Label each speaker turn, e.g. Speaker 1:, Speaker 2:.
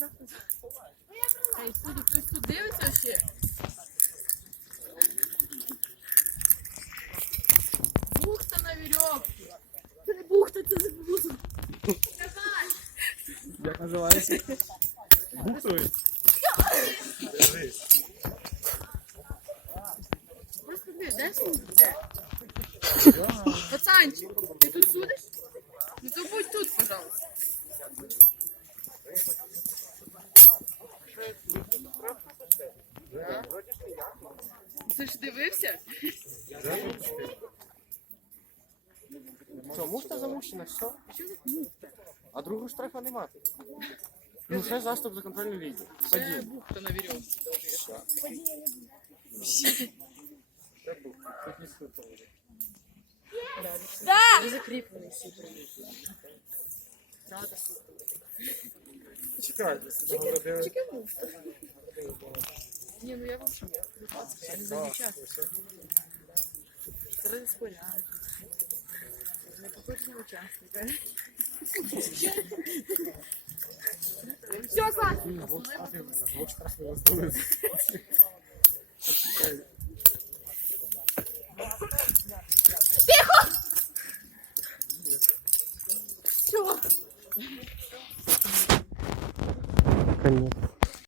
Speaker 1: Ей, Судік, хтось тут дивиться ще? Бухта на вірьовці.
Speaker 2: Це не бухта, це забуза.
Speaker 1: Давай.
Speaker 3: Як називається? Бухтовий.
Speaker 1: Просто де, де судик? Пацанчик, ти тут судиш? Ну то будь тут, пожалуйста. Ти ж дивився?
Speaker 3: Що, муфта замущена, все? А другого штрафа нема. Ну, ще заступ за контрольну лінію.
Speaker 1: Це
Speaker 3: Падіння.
Speaker 1: бухта на вірьовці. є.
Speaker 2: Не закріплений супер.
Speaker 3: Чекайте, себе городили.
Speaker 2: Чекай бухта.
Speaker 1: Ні, ну я вообще я не замічаю. Розпорядок. Не похож на учасника. Все, клас.
Speaker 3: Двох штрафів не.
Speaker 2: Все.
Speaker 3: Конець.